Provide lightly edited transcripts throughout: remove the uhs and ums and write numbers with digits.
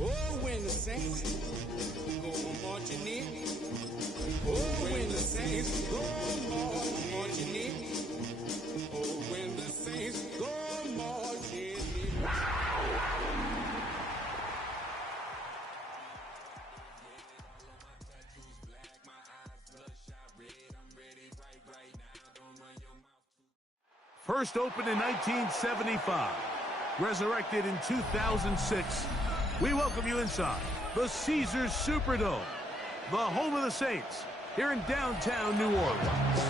Oh, when the saints go marching in. Oh, when the saints go marching in. Oh, when the saints go marching in. First opened in 1975, resurrected in 2006. We welcome you inside the Caesars Superdome, the home of the Saints, here in downtown New Orleans.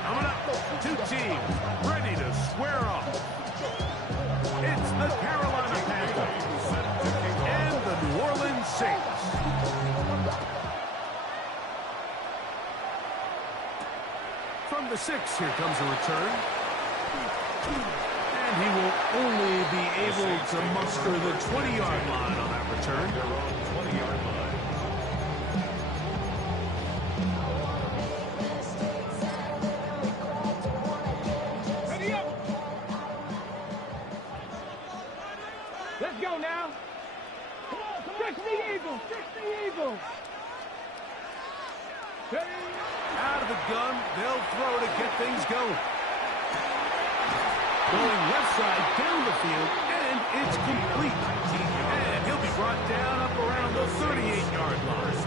Coming up, two teams ready to square off. It's the Carolina Panthers and the New Orleans Saints. From the 6, here comes a return. And he will only be able to muster the 20-yard line on that return. Their own 20-yard line. Ready up. Let's go now. Come on, fix the Eagles. Fix the Eagles. Out of the gun, they'll throw to get things going. Going left side down the field, and it's complete. And he'll be brought down up around the 38-yard line.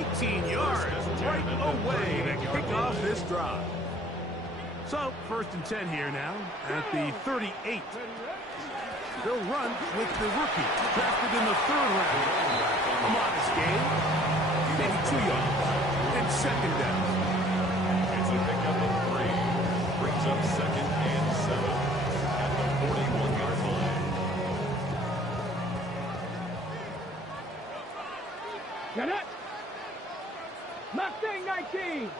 19 yards right away to kick off this drive. So, 1st and 10 here now at the 38. They'll run with the rookie, drafted in the 3rd round. A modest gain, maybe 2 yards, and 2nd down. It's a pickup of 3. Brings up 2nd and 7 at the 41-yard line. Get it. Mustang 19.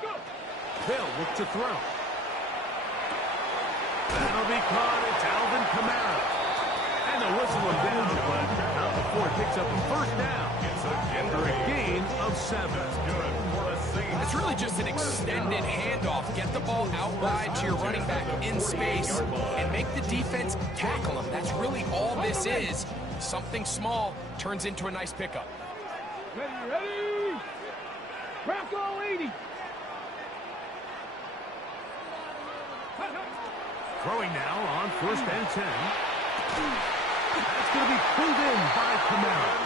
Go. They'll look to throw. That'll be caught. It's Alvin Kamara. And they'll whistle him down, but not before it picks up a 1st down. For a gain of 7. It's really just an extended handoff. Get the ball out wide to your running back in space and make the defense tackle him. That's really all this is. Something small turns into a nice pickup. Ready. Rocco 80. Throwing now on 1st and 10. That's going to be pulled in by Kamara.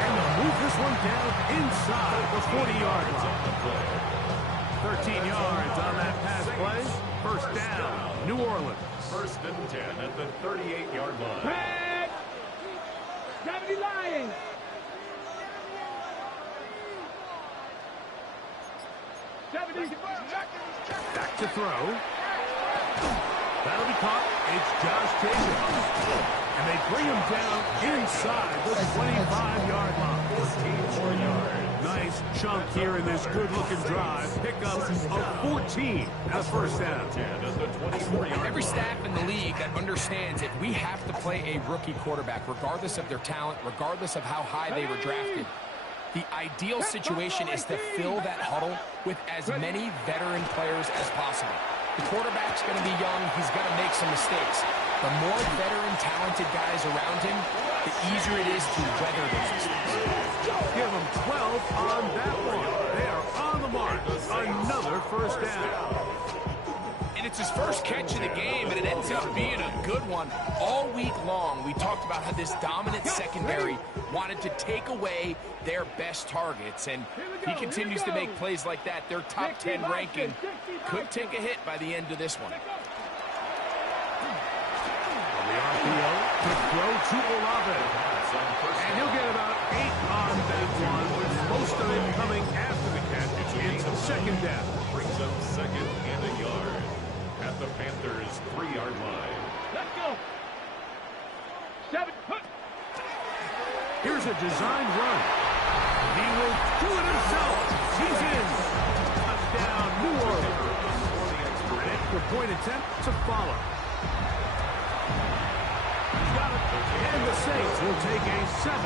And they'll move this one down inside the 40-yard line. 13 yards on that pass play. 1st down, New Orleans. 1st and 10 at the 38-yard line. Red. Gravity Lions. Back to throw. That'll be caught. It's Josh Jacobs. And they bring him down inside the 25-yard line. 14 yards. Nice chunk here in this good-looking drive. Pickup of 14 as 1st down. Every staff in the league that understands if we have to play a rookie quarterback, regardless of their talent, regardless of how high they were drafted, the ideal situation is to fill that huddle with as many veteran players as possible. The quarterback's going to be young. He's going to make some mistakes. The more veteran, talented guys around him, the easier it is to weather those mistakes. Give them 12 on that one. They are on the mark. Another 1st down. And it's his first catch of the game, and it ends up being a good one. All week long, we talked about how this dominant secondary wanted to take away their best targets, and he continues to make plays like that. Their top 10 ranking could take a hit by the end of this one. On the RPO, to throw to Olave. And he'll get about 8 on that one, with most of it coming after the catch. It's 2nd down. Brings up 2nd and a yard at the Panthers' 3-yard line. Let's go. 7. Here's a designed run. He will do it himself. He's in. Touchdown, New Orleans. An extra point attempt to follow. He's got it. And the Saints will take a 7-0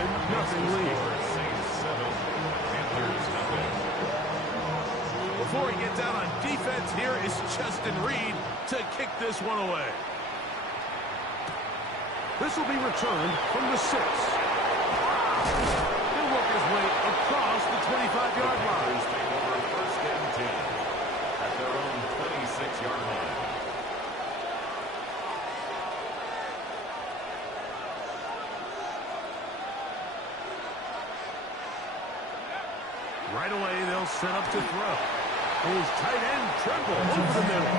lead. Saints 7, Panthers nothing. Before he gets out on defense, here is Justin Reed to kick this one away. This will be returned from the 6. He'll work his way across the 25-yard line. Take over first and 10 at their own 26-yard line. Right away, they'll set up to throw. His tight end Tremble over the middle.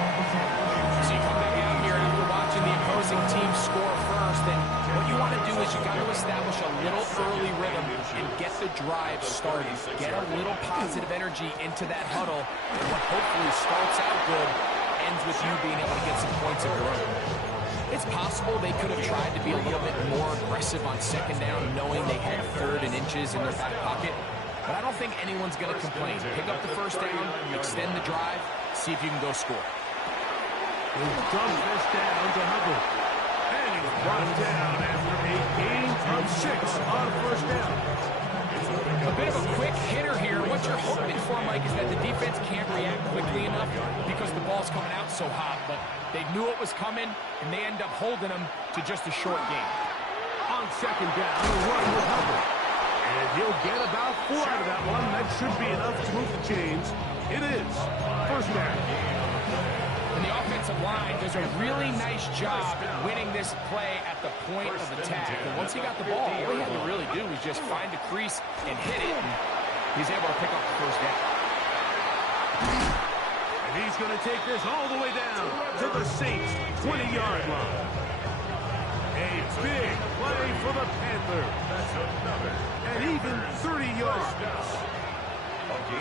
So you come back out here after watching the opposing team score first, and what you want to do is you got to establish a little early rhythm and get the drive started. Get a little positive energy into that huddle, and what hopefully starts out good ends with you being able to get some points of your own. It's possible they could have tried to be a little bit more aggressive on second down, knowing they had 3rd and inches in their back pocket. But I don't think anyone's going to complain. Pick up the first down, extend the drive, see if you can go score. He'll dump this down to Hubbard. And he's brought down after a gain of 6 on first down. A bit of a quick hitter here. What you're hoping for, Mike, is that the defense can't react quickly enough because the ball's coming out so hot. But they knew it was coming, and they end up holding them to just a short gain. On second down, a run with Hubbard. And he'll get about 4 out of that one. That should be enough to move the chains. It is. First down. And the offensive line does a really nice job winning this play at the point of attack. And once he got the ball, all he had to really do was just find a crease and hit it. And he's able to pick up the first down. And he's going to take this all the way down to the Saints' 20-yard line. A big play for the Panthers. And even 30 yards.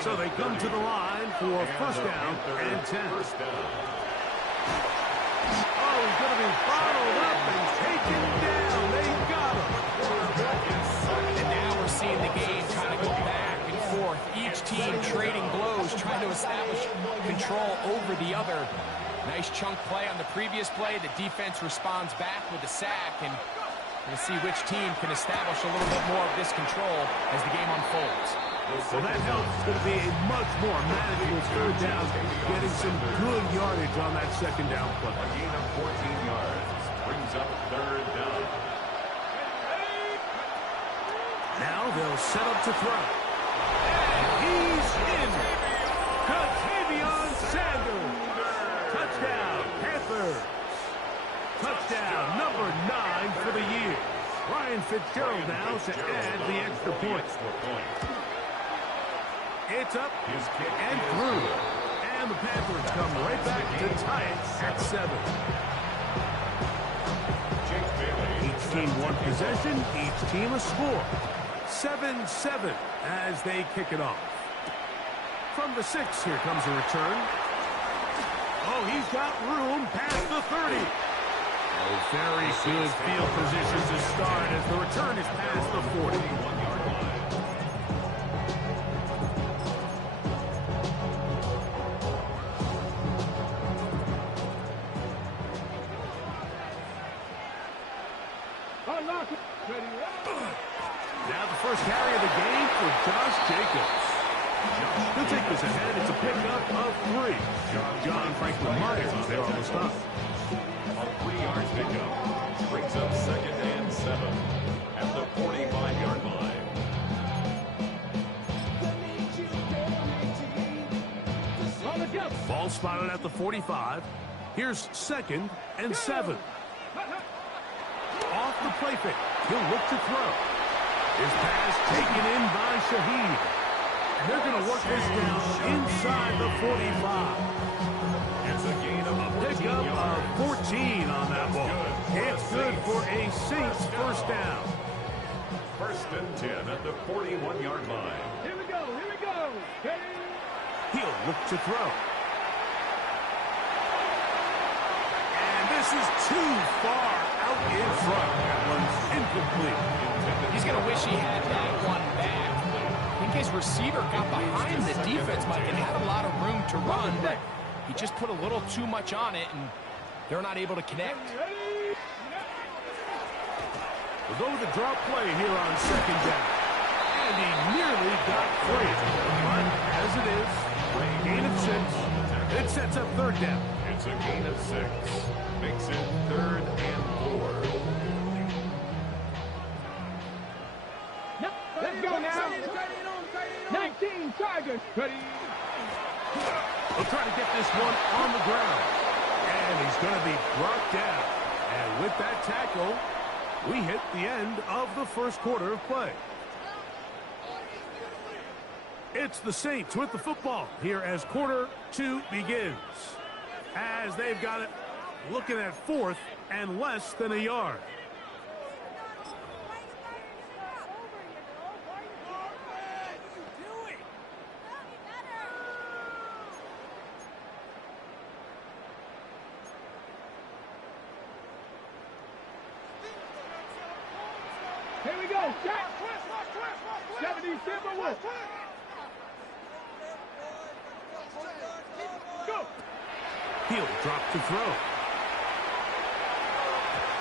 So they come to the line for first down and 10. Oh, he's going to be bottled up and taken down. They got him. And now we're seeing the game kind of go back and forth. Each team trading blows, trying to establish control over the other. Nice chunk play on the previous play. The defense responds back with a sack, and we'll see which team can establish a little bit more of this control as the game unfolds. Well, that helps. It's going to be a much more manageable third down, getting some good yardage on that second down play. A gain of 14 yards brings up third down. Now they'll set up to throw. And he's in. Katavion Sanders. Touchdown, Panthers. Touchdown, number 9 for the year. Ryan Fitzgerald now to add the extra point. It's up and through. And the Panthers come right back to tie it at 7. Each team one possession, each team a score. 7-7 as they kick it off. From the 6, here comes a return. Oh, he's got room past the 30. Oh, very good field position to start as the return is past the 40. Now the first carry of the game for Josh Jacobs. He'll take this ahead. It's a pickup of 3. John Franklin Myers is there on the stop. A 3-yard pickup brings up second and 7 at the 45-yard line. Ball spotted at the 45. Here's second and 7. Off the play fake. He'll look to throw. His pass taken in by Shaheed. And they're going to work this down inside the 45. It's a gain of 14 Pickup yards. of 14 on that ball. It's good for a Saints first down. First and 10 at the 41-yard line. Here we go, here we go. Hey. He'll look to throw. And this is too far out in front. That one's incomplete. He's going to wish he had that one back. I think his receiver got behind the defense, Mike, and had a lot of room to run, but he just put a little too much on it, and they're not able to connect. We'll go with a drop play here on second down. And he nearly got free. But as it is, gain of 6. It sets up third down. It's a gain of 6. Makes it third and 4. Ready. He'll try to get this one on the ground. And he's going to be brought down. And with that tackle, we hit the end of the first quarter of play. It's the Saints with the football here as quarter 2 begins. As they've got it looking at 4th and less than a yard. Here we go. Shot. 70 Timberwolves. Go. He'll drop to throw.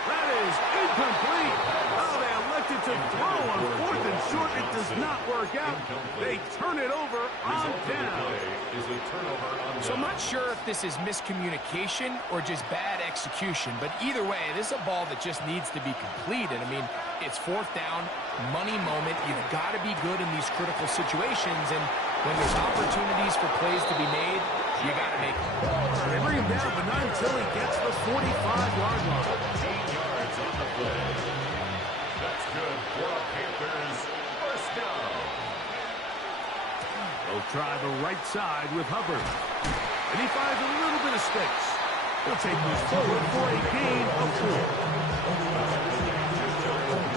That is incomplete. Oh, they elected to throw on 4th and short. It does not work out. They turn it over on down. So I'm not sure if this is miscommunication or just bad execution, but either way, this is a ball that just needs to be completed. I mean, it's 4th down, money moment. You've got to be good in these critical situations, and when there's opportunities for plays to be made, you got to make them. They bring him down, but not until he gets the 45-yard line. 18 yards on the play. That's good for the Panthers. First down. They'll try the right side with Hubbard. And he finds a little bit of space. He'll take this forward for a gain of 4.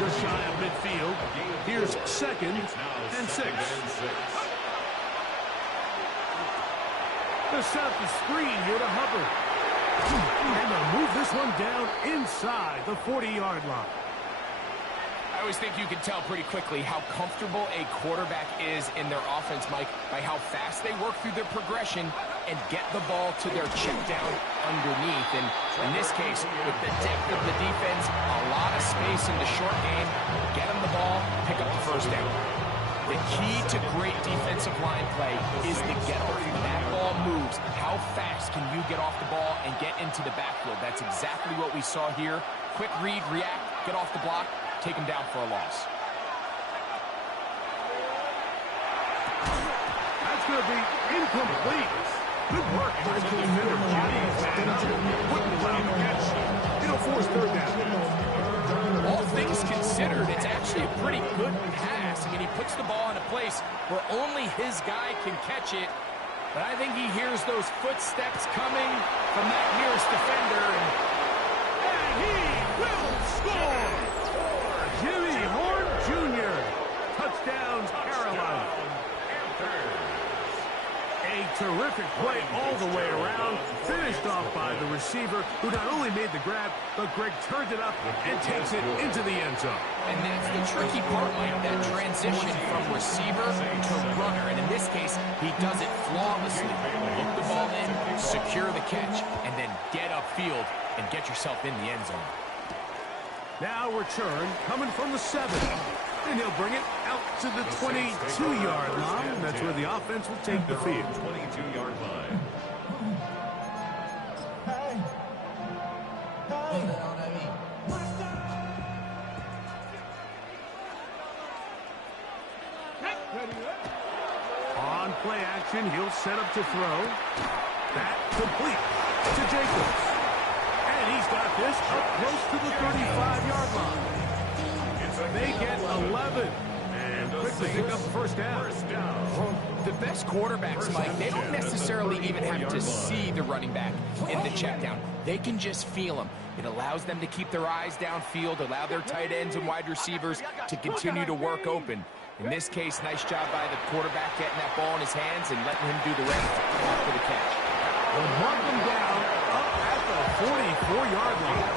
Just shy of midfield. Here's 2nd and 6. They'll set up the screen here to Hubbard. And they'll move this one down inside the 40-yard line. I always think you can tell pretty quickly how comfortable a quarterback is in their offense, Mike, by how fast they work through their progression and get the ball to their check down underneath. And in this case, with the depth of the defense, a lot of space in the short game, get them the ball, pick up the first down. The key to great defensive line play is the get-off. When that ball moves, how fast can you get off the ball and get into the backfield? That's exactly what we saw here. Quick read, react, get off the block, take him down for a loss. That's going to be incomplete. Good work by the defender. Wouldn't allow him to catch. It'll force 3rd down. All things considered, it's actually a pretty good pass. I mean, he puts the ball in a place where only his guy can catch it. But I think he hears those footsteps coming from that nearest defender. And he will score! Jimmy Horn Jr. Touchdown, Carolina. A terrific play all the way around. Finished off by the receiver, who not only made the grab, but Greg turned it up and takes it into the end zone. And that's the tricky part, Mike, that transition from receiver to runner. And in this case, he does it flawlessly. Look the ball in, secure the catch, and then get upfield and get yourself in the end zone. Now return coming from the 7. And he'll bring it out to the 22-yard line. That's where the offense will take the field. 22-yard line. On play action, he'll set up to throw. That complete to Jacobs. And he's got this up close to the 35-yard line. They get 11 and quickly pick up the first down. The best quarterbacks, Mike, they don't necessarily even have to see the running back in the check down. They can just feel him. It allows them to keep their eyes downfield, allow their tight ends and wide receivers to continue to work open. In this case, nice job by the quarterback getting that ball in his hands and letting him do the rest after the catch. They'll mark him down up at the 44-yard line.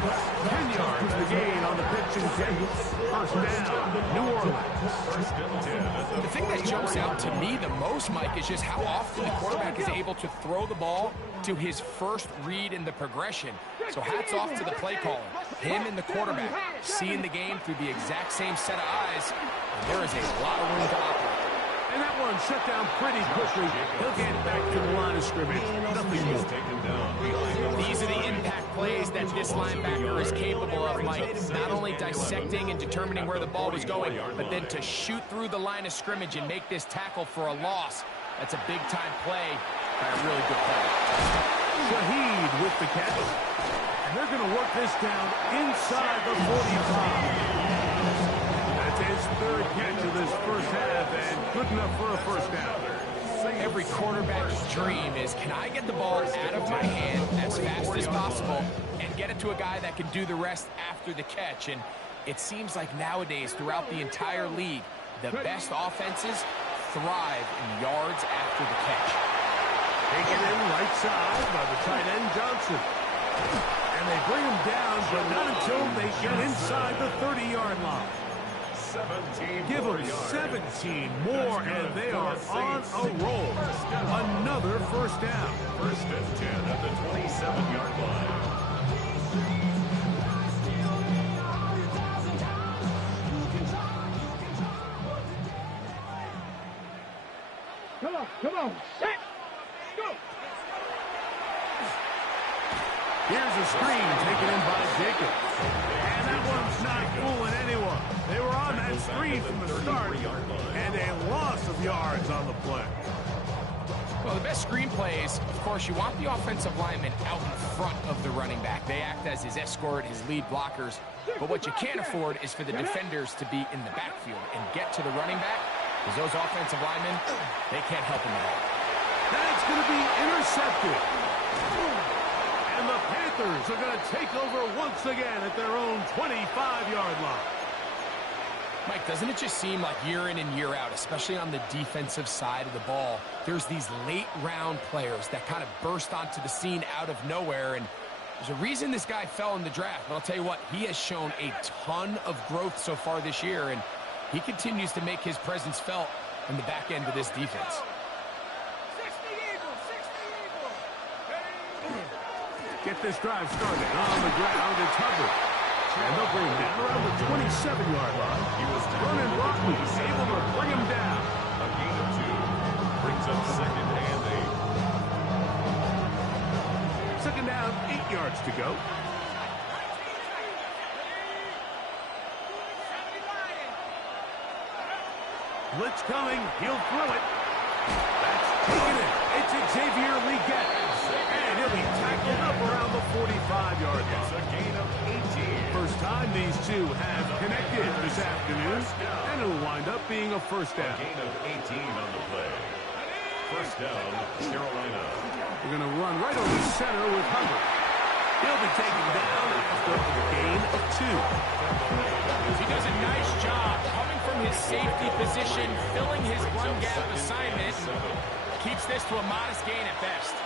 10 yards to gain on the pitch and kick. First down, New Orleans. The thing that jumps out to me the most, Mike, is just how often the quarterback is able to throw the ball to his first read in the progression. So hats off to the play caller. Him and the quarterback seeing the game through the exact same set of eyes. And there is a lot of room to operate. And that one shut down pretty quickly. He'll get back to the line of scrimmage. Nothing more. These are the impact plays that this linebacker is capable of, Mike. Not only dissecting and determining where the ball was going, but then to shoot through the line of scrimmage and make this tackle for a loss. That's a big-time play by a really good player. Shaheed with the catch. And they're going to work this down inside the 45. That's his third catch of this first half, and good enough for a first down. Every quarterback's dream is, can I get the ball out of my hand as fast as possible and get it to a guy that can do the rest after the catch? And it seems like nowadays, throughout the entire league, the best offenses thrive in yards after the catch. Taken in right side by the tight end Johnson. And they bring him down, but not until they get inside the 30-yard line. Give them 17 more, and they are on a roll. Another first down. First and 10 at the 27-yard line. Come on, set, go. Here's a screen taken in by Jacob. And that one's not fooling anyone. They were on that screen from the start, and a loss of yards on the play. Well, the best screen plays, of course, you want the offensive lineman out in front of the running back. They act as his escort, his lead blockers. But what you can't afford is for the defenders to be in the backfield and get to the running back, because those offensive linemen, they can't help him at all. That's going to be intercepted. And the Panthers are going to take over once again at their own 25-yard line. Mike, doesn't it just seem like year in and year out, especially on the defensive side of the ball, there's these late-round players that kind of burst onto the scene out of nowhere, and there's a reason this guy fell in the draft. But I'll tell you what, he has shown a ton of growth so far this year, and he continues to make his presence felt in the back end of this defense. Get this drive started on the ground. It's Hubbard. And they'll bring him down around the 27-yard line. He was running Rocky, able to bring him down. A gain of 2 brings up second and 8. Second down, 8 yards to go. Blitz coming. He'll throw it. That's taken it. It's Xavier Leggett. And he'll be tackled up around the 45-yard line. It's a gain of 18. First time these two have connected this afternoon, and it'll wind up being a first down. A gain of 18 on the play. First down, Carolina. We're going to run right over the center with Hubbard. He'll be taken down after a gain of 2. He does a nice job coming from his safety position, filling his run gap assignment, keeps this to a modest gain at best.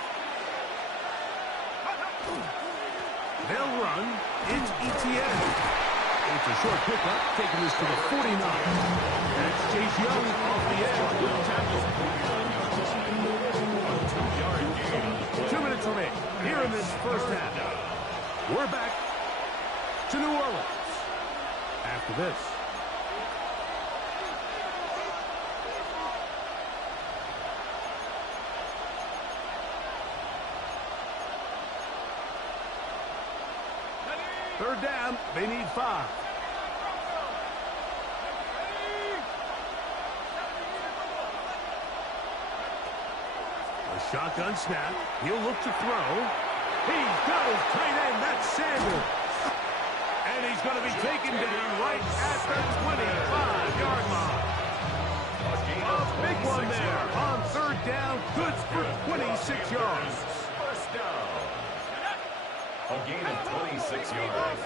They'll run. It's Etienne. It's a short pickup, taking this to the 49. That's Chase Young off the edge with the tackle. 2 minutes remaining here in this first half. We're back to New Orleans after this. Third down, they need 5. A shotgun snap. He'll look to throw. He's got his tight end. That's Sanders. And he's going to be taken down right at the 25-yard line. A big one there on third down. Good for 26 yards. First down. A gain of 26 yards.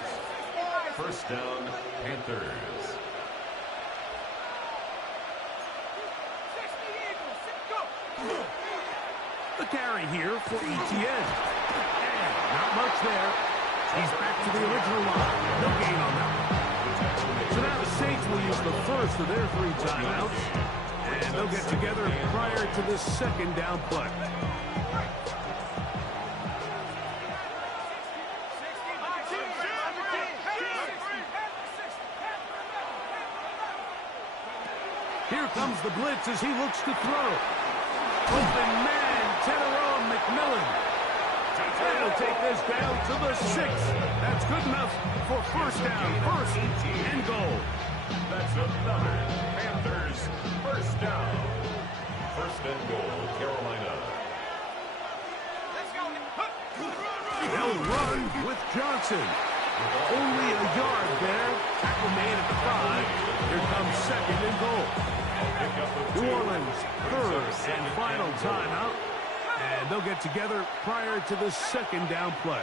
First down, Panthers. The carry here for Etienne. And not much there. He's back to the original line. No gain on that one. So now the Saints will use the first of their 3 timeouts. And they'll get together prior to the second down play. Here comes the blitz as he looks to throw. Open man, Tyrone McMillan. They'll take this down to the 6 That's good enough for first down, first and goal. That's another Panthers first down. First and goal, Carolina. They'll run with Johnson. Only a yard there. Tackle made at the 5. Here comes second and goal. New Orleans, third and final timeout. And they'll get together prior to the second down play.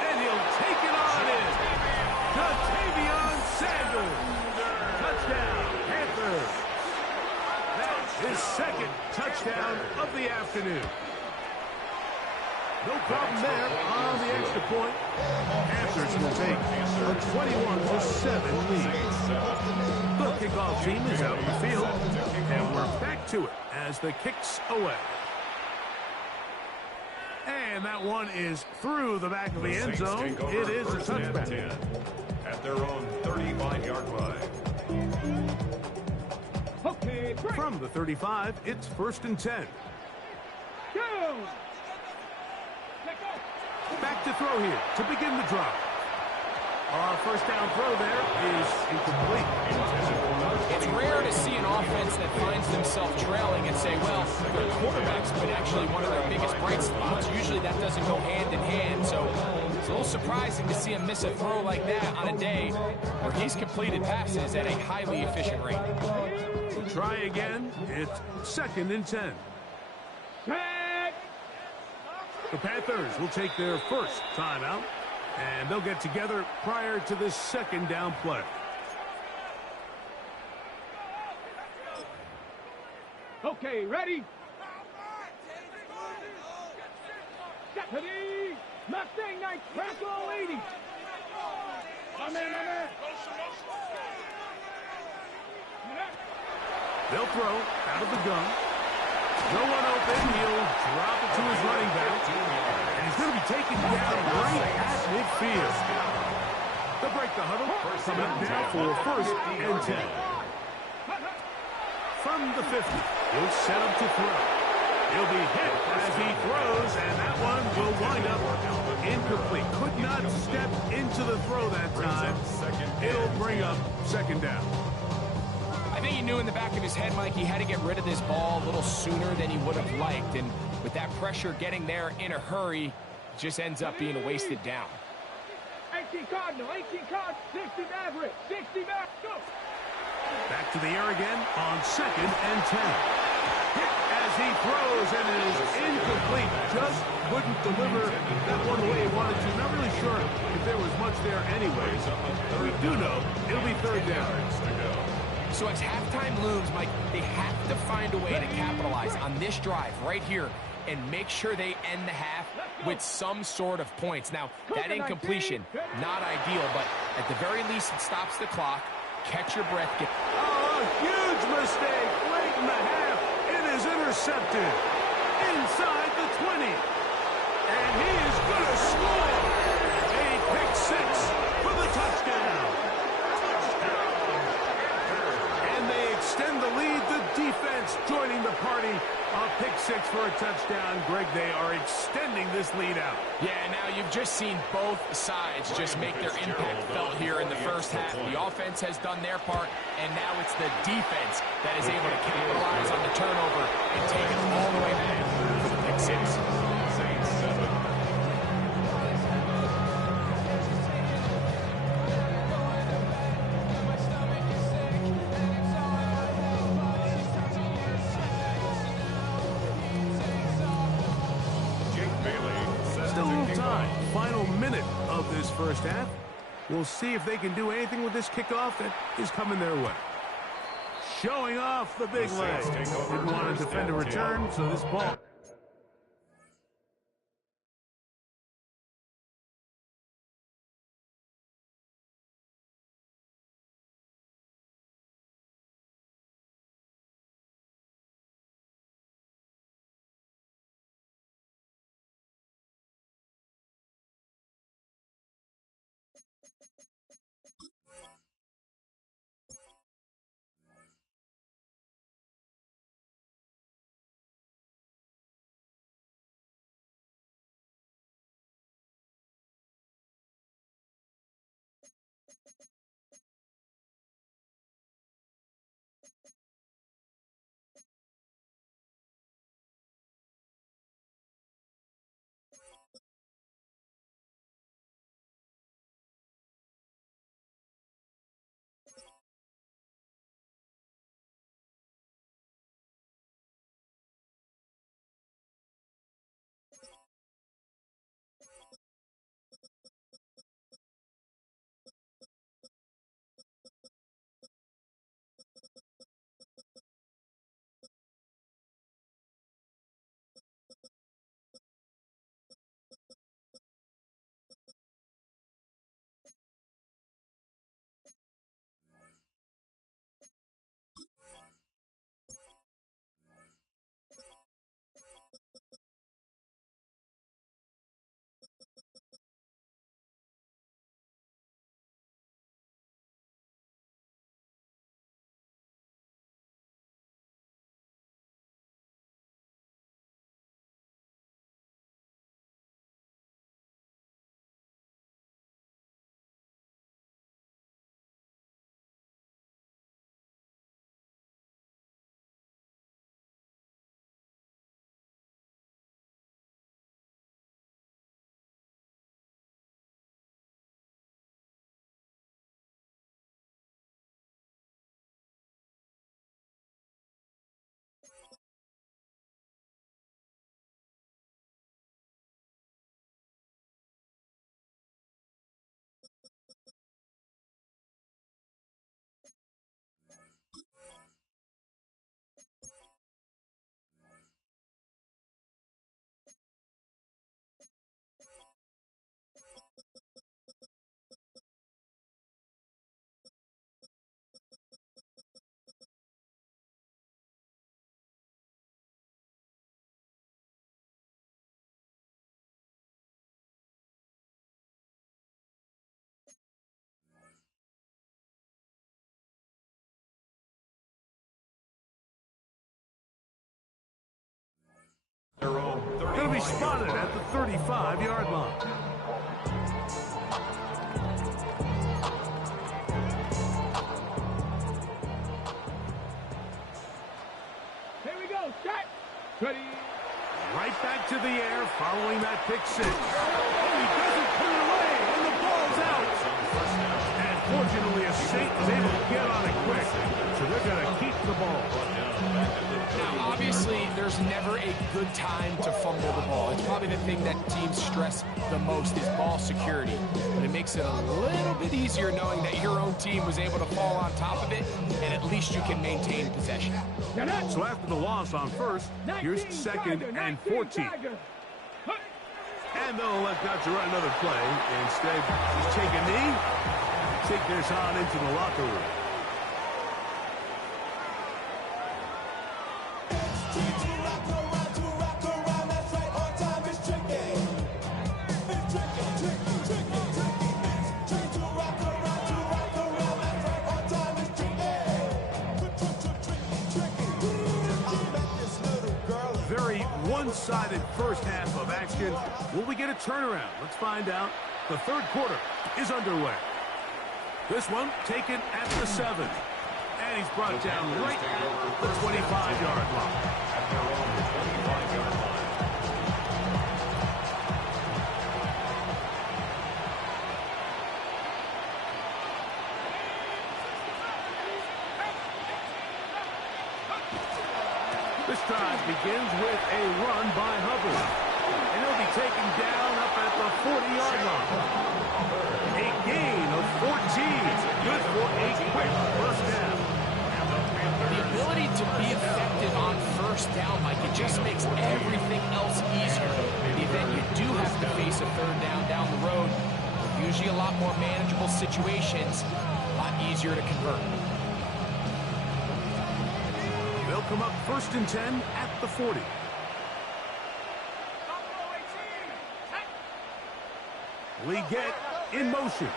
And he'll take it on in. Ja'Tavion Sanders. Touchdown, Panthers. That's his second touchdown of the afternoon. No problem there on the extra point. Panthers will take a 21-7 lead. The kickoff team is out in the field, and we're back to it as the kick's away. And that one is through the back of the end zone. It is a touchback. At their own 35-yard line. Okay, break. From the 35, it's first and 10. Go. Back to throw here to begin the drive. First down throw there is incomplete. It's rare to see an offense that finds themselves trailing and say, well, their quarterback's been actually one of their biggest bright spots. Usually that doesn't go hand in hand, so it's a little surprising to see him miss a throw like that on a day where he's completed passes at a highly efficient rate. Try again. It's second and 10. The Panthers will take their first timeout, and they'll get together prior to the second down play. Okay, ready? Deputy Mustang Knight, Castle 80. My man. They'll throw out of the gun. No one open. He'll drop it to his running back. And he's going to be taken down right at midfield. They'll break the huddle. Coming up now for first and 10. From the 50, he'll set up to throw. He'll be hit as he throws, and that one will wind up incomplete. Could not step into the throw that time. It'll bring up second down. I think he knew in the back of his head, Mike, he had to get rid of this ball a little sooner than he would have liked. And with that pressure getting there in a hurry, it just ends up being a wasted down. 18 Cardinal, 18 Cardinal, 60 Maverick, 60 Maverick, go! Back to the air again on second and 10. Hit as he throws, and it is incomplete. Just couldn't deliver that one the way he wanted to. Not really sure if there was much there anyways. But we do know it'll be third down. So as halftime looms, Mike, they have to find a way to capitalize on this drive right here and make sure they end the half with some sort of points. Now, that incompletion, not ideal, but at the very least, it stops the clock. Catch your breath. Oh, a huge mistake late in the half. It is intercepted inside the 20. And he is going to score. A pick six for the touchdown. And they extend the lead. The defense joining the party. A pick six for a touchdown. Greg, they are extending this lead out. Yeah, now you've just seen both sides just make their impact felt here in the first half. The offense has done their part, and now it's the defense that is able to capitalize on the turnover and take it all the way back for the pick six. Final minute of this first half. We'll see if they can do anything with this kickoff that is coming their way. Showing off the big leg. Didn't want to defend a return, so this ball He'll be spotted at the 35-yard line. Here we go. Shot. Ready. Right back to the air following that pick six. Oh, he doesn't put it away, and the ball's out. And fortunately, a Saint is able to get on it quick, so they're going to keep the ball. Now, obviously, there's never a good time to fumble the ball. It's probably the thing that teams stress the most is ball security. But it makes it a little bit easier knowing that your own team was able to fall on top of it, and at least you can maintain possession. So after the loss on first, here's second and 14. And they'll elect not to run another play. Instead, just take a knee, take this on into the locker room. Very one-sided first half of action. Will we get a turnaround? Let's find out. The third quarter is underway. This one taken at the 7. And he's brought down right at the 25-yard line. At their own 25-yard line. This drive begins with a run by Hubbard. And he'll be taken down up at the 40-yard line. A gain of 14. Good for a quick first down. The ability to be effective on first down, Mike, it just makes everything else easier. In the event you do have to face a third down the road, usually a lot more manageable situations, a lot easier to convert. They'll come up first and 10 at the 40. Leggett in motion.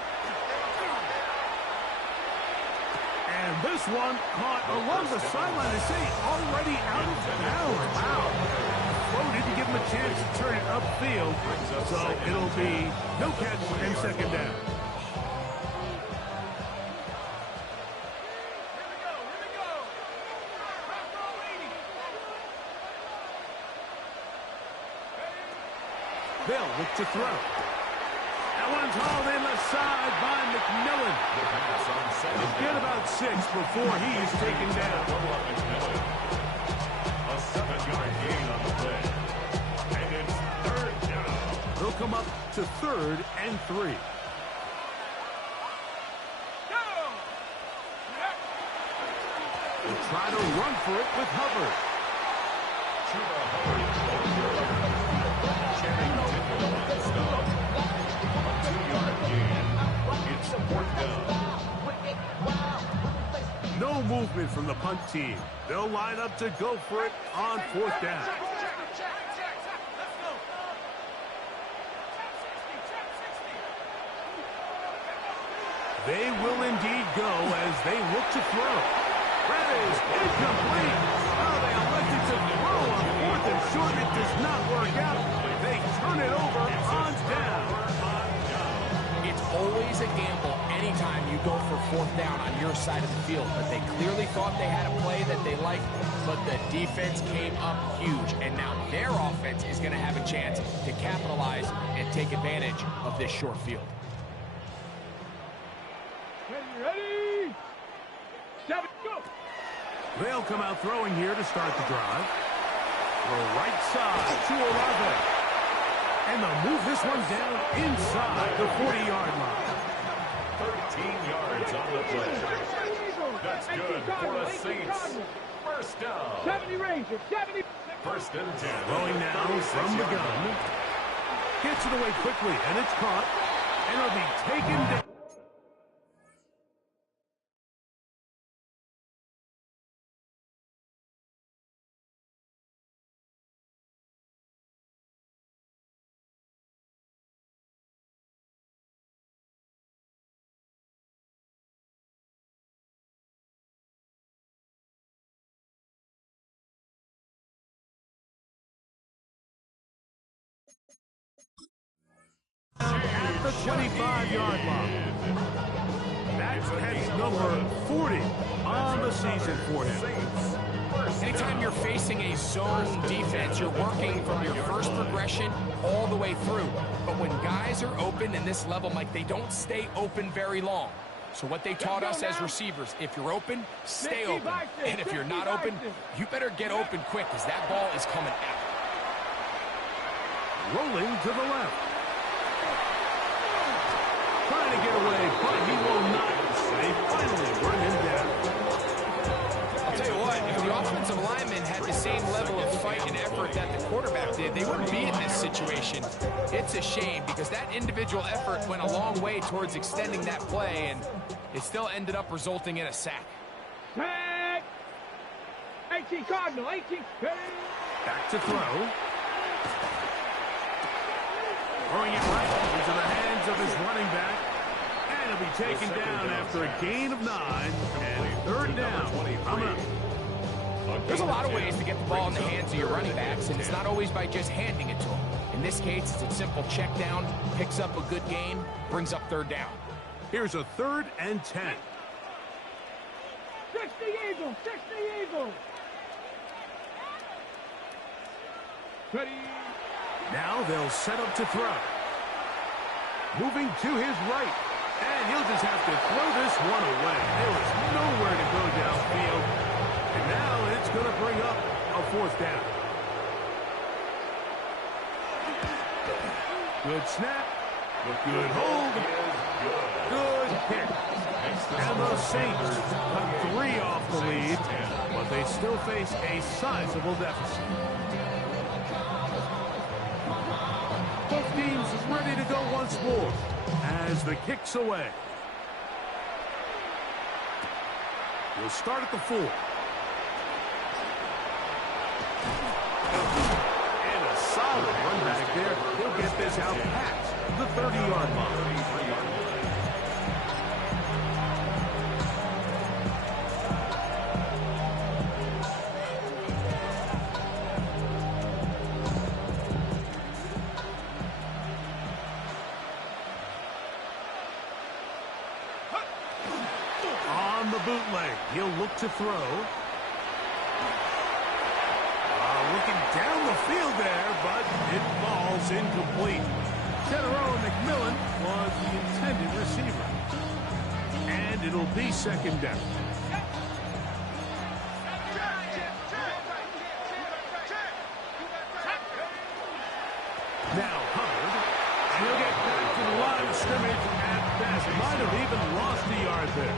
And this one caught along the sideline. They say already out of bounds. Wow. Throw didn't give him a chance to turn it upfield. So it'll be no catch and second down. They'll look to throw. That one's hauled in the side by McMillan. He'll get about 6 before he's taken down. A 7-yard gain on the play. And it's third down. They'll come up to third and 3. They'll try to run for it with Hubbard. Chuba Hubbard. Cherry Tickle on the stop. A 2-yard gain. It's fourth down. No movement from the punt team. They'll line up to go for it on fourth down. They will indeed go as they look to throw. That is incomplete. Oh, they elected to throw on fourth and short. It does not work out. They turn it over on down. It's always a gamble anytime you go for fourth down on your side of the field. But they clearly thought they had a play that they liked, but the defense came up huge. And now their offense is going to have a chance to capitalize and take advantage of this short field. Ready? 7, go! They'll come out throwing here to start the drive. The right side to Olave. And they'll move this one down inside the 40-yard line. 13 yards on the play. That's good for the Saints. First down. 70 Rangers, 70. First and 10. Throwing now from the gun. Gets it away quickly, and it's caught. And it'll be taken down. at the 25-yard line. That's catch number 40 on the season for him. Anytime you're facing a zone defense, you're working from your first progression all the way through. But when guys are open in this level, Mike, they don't stay open very long. So what they taught us as receivers, if you're open, stay open. And if you're not open, you better get open quick because that ball is coming out. Rolling to the left. Trying to get away, but he will not. They finally run him down. I'll tell you what, if the offensive lineman had the same level of fight and effort that the quarterback did, they wouldn't be in this situation. It's a shame because that individual effort went a long way towards extending that play, and it still ended up resulting in a sack. Sack! 18 Cardinal, 18. Back to throw. Throwing it right into the hands of his running back. And he'll be taken down after a gain of 9. And third down coming up. There's a lot of ways to get the ball in the hands of your running backs, and it's not always by just handing it to them. In this case, it's a simple check down, picks up a good gain, brings up third down. Here's a 3rd and 10. 60 Eagles, 60 Eagles. Ready. Now they'll set up to throw. Moving to his right. And he'll just have to throw this one away. There was nowhere to go downfield. And now it's going to bring up a 4th down. Good snap. Good hold. Good hit. And the Saints cut 3 off the lead, but they still face a sizable deficit. Both teams ready to go once more as the kick's away. We'll start at the 4. And a solid run back there. He'll get this out past the 30-yard line. Bootleg. He'll look to throw. Looking down the field there, but it falls incomplete. General McMillan was the intended receiver. And it'll be 2nd down. Now Hubbard. And he'll get back to the line of scrimmage at best. Might have even lost a yard there.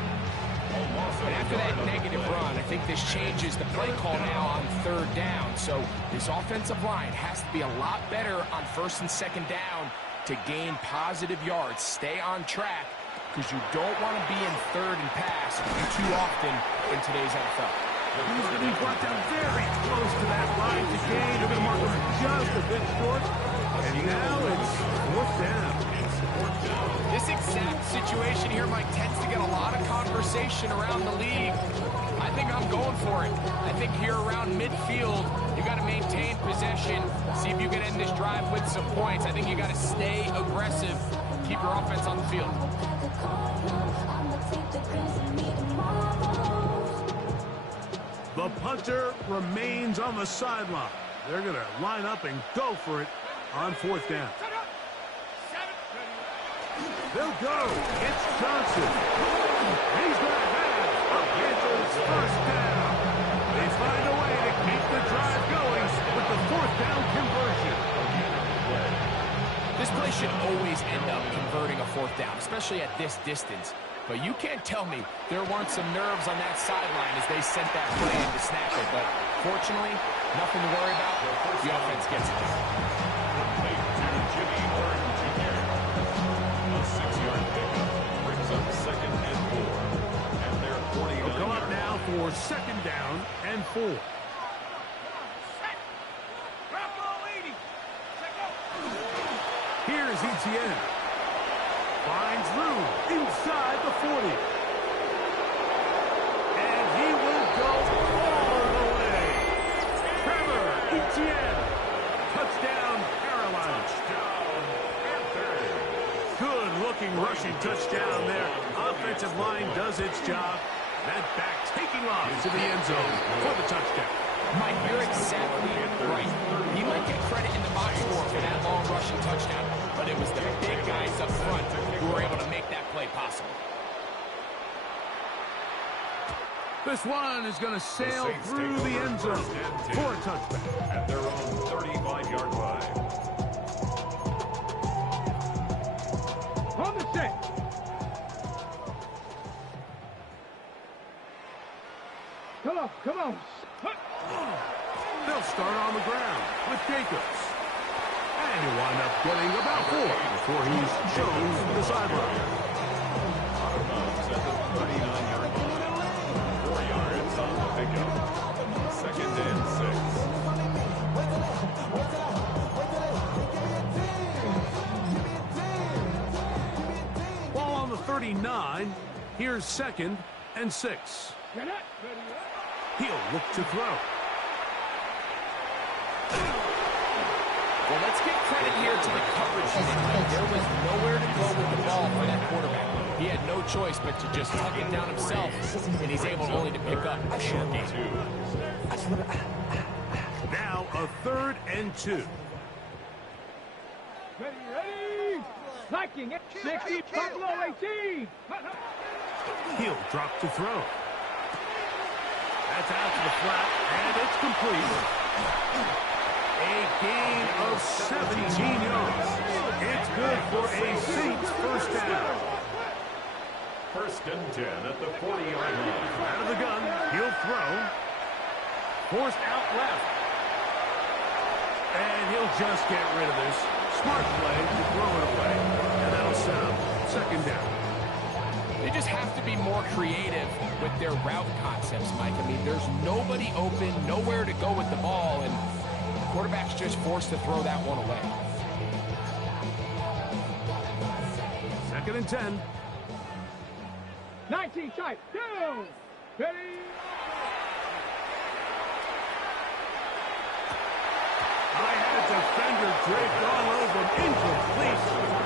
And after that negative run, I think this changes the play call now on 3rd down. So this offensive line has to be a lot better on 1st and 2nd down to gain positive yards. Stay on track because you don't want to be in 3rd and pass too often in today's NFL. He's going to be brought down very close to that line to gain. They're going to mark him just a bit short. And now it's 4th down. This exact situation here, Mike, tends to get a lot of conversation around the league. I think I'm going for it. I think here around midfield, you got to maintain possession, see if you can end this drive with some points. I think you got to stay aggressive, keep your offense on the field. The punter remains on the sideline. They're going to line up and go for it on 4th down. They'll go. It's Johnson. He's going to have a Panthers 1st down. They find a way to keep the drive going with the 4th down conversion. This play should always end up converting a 4th down, especially at this distance. But you can't tell me there weren't some nerves on that sideline as they sent that play in to snap it. But fortunately, nothing to worry about. The offense gets it. They'll come up now for 2nd down and 4. Here's Etienne. Finds room inside the 40. And he will go all the way. Trevor Etienne. Touchdown, Carolina. good-looking rushing touchdown there. Offensive line does its job. That back taking off to the end zone for the touchdown. Mike, you're exactly right. He might get credit in the box score for that long rushing touchdown, but it was the big guys up front who were able to make that play possible. This one is going to sail through the end zone for a touchdown. At their own 35-yard line. On the set. Come on, come on. They'll start on the ground with Jacobs. And he'll wind up getting about 4 before he's shown to the sideline. Out of bounds at the 39-yard line. 4 yards on the pickup. Second and 6. Ball on the 39. Here's 2nd and 6. He'll look to throw. Well, let's give credit here to the coverage unit. There was nowhere to go with the ball for that quarterback. He had no choice but to just tuck it down himself, and he's able only to pick up a short gain. Now a 3rd and 2. Ready. Liking it. 60, Buffalo 18. He'll drop to throw. That's out to the flat, and it's complete. A gain of 17 yards. It's good for a Saints first down. 1st and 10 at the 40-yard line. Out of the gun, he'll throw. Forced out left. And he'll just get rid of this. Smart play to throw it away. And that'll set up 2nd down. They just have to be more creative with their route concepts, Mike. I mean, there's nobody open, nowhere to go with the ball, and the quarterback's just forced to throw that one away. 2nd and 10. 19 tight. Down. Ready. I had a defender draped all over him. Incomplete.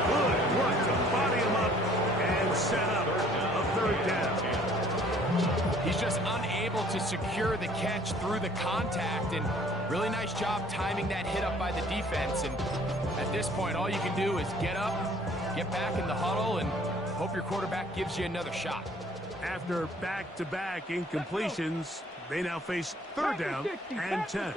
Good work to body him up and set up a 3rd down. He's just unable to secure the catch through the contact, and really nice job timing that hit up by the defense. And at this point, all you can do is get up, get back in the huddle, and hope your quarterback gives you another shot. After back-to-back incompletions, they now face 3rd down and 10.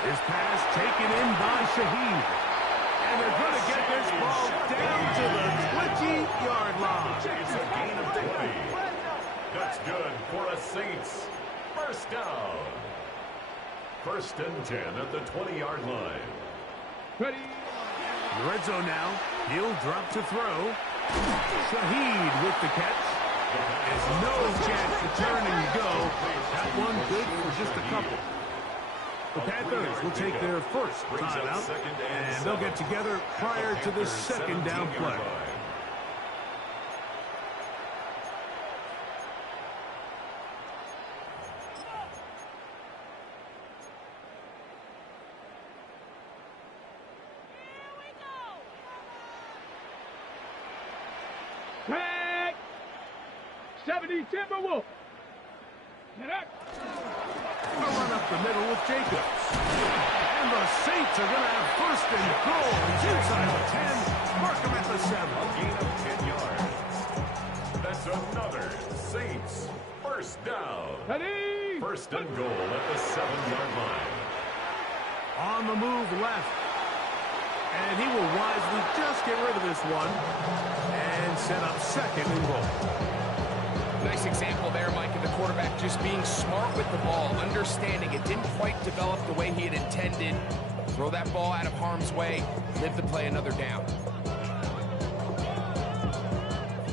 His pass taken in by Shaheed. And they're going to get this ball down to the 20-yard line. It's a gain of 20. That's good for a Saints first down. 1st and 10 at the 20-yard line. Ready. The red zone now. He'll drop to throw. Shaheed with the catch. There's no chance to turn and go. That one good for just a couple. The Panthers will take their first timeout, and they'll get together prior to this 2nd down play. Tag. 70 Timberwolf. A run up the middle with Jacobs. And the Saints are going to have 1st and goal inside the 10. Mark them at the 7. A gain of 10 yards. That's another Saints first down. Ready. 1st and goal at the 7-yard line. On the move left. And he will wisely just get rid of this one and set up 2nd and goal. Nice example there, Mike, of the quarterback just being smart with the ball, understanding it didn't quite develop the way he had intended. Throw that ball out of harm's way, live to play another down.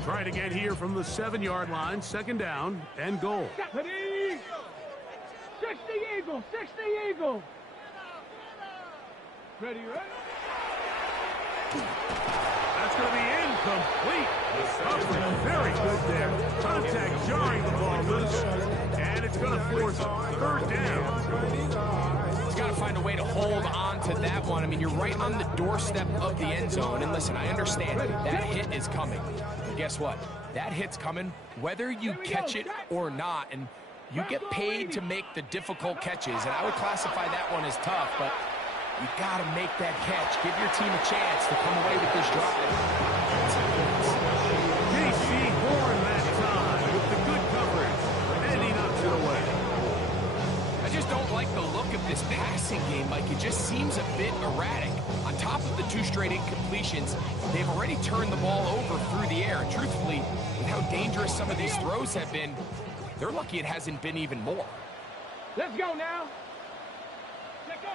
Try to get here from the 7-yard line, 2nd down and goal. Ready. 60 Eagle. 60 Eagle. Ready. That's going to be incomplete. Coverage very good there. Contact jarring the ball loose. And it's going to force 3rd down. He's got to find find a way to hold on to that one. I mean, you're right on the doorstep of the end zone. And listen, I understand that hit is coming. But guess what? That hit's coming whether you catch it or not. And you get paid to make the difficult catches. And I would classify that one as tough, but you got to make that catch. Give your team a chance to come away with this drive. J.C. Horn that time with the good coverage, and he knocks it away. I just don't like the look of this passing game, Mike. It just seems a bit erratic. On top of the 2 straight incompletions, they've already turned the ball over through the air. And truthfully, with how dangerous some of these throws have been, they're lucky it hasn't been even more. Let's go now. Let's go.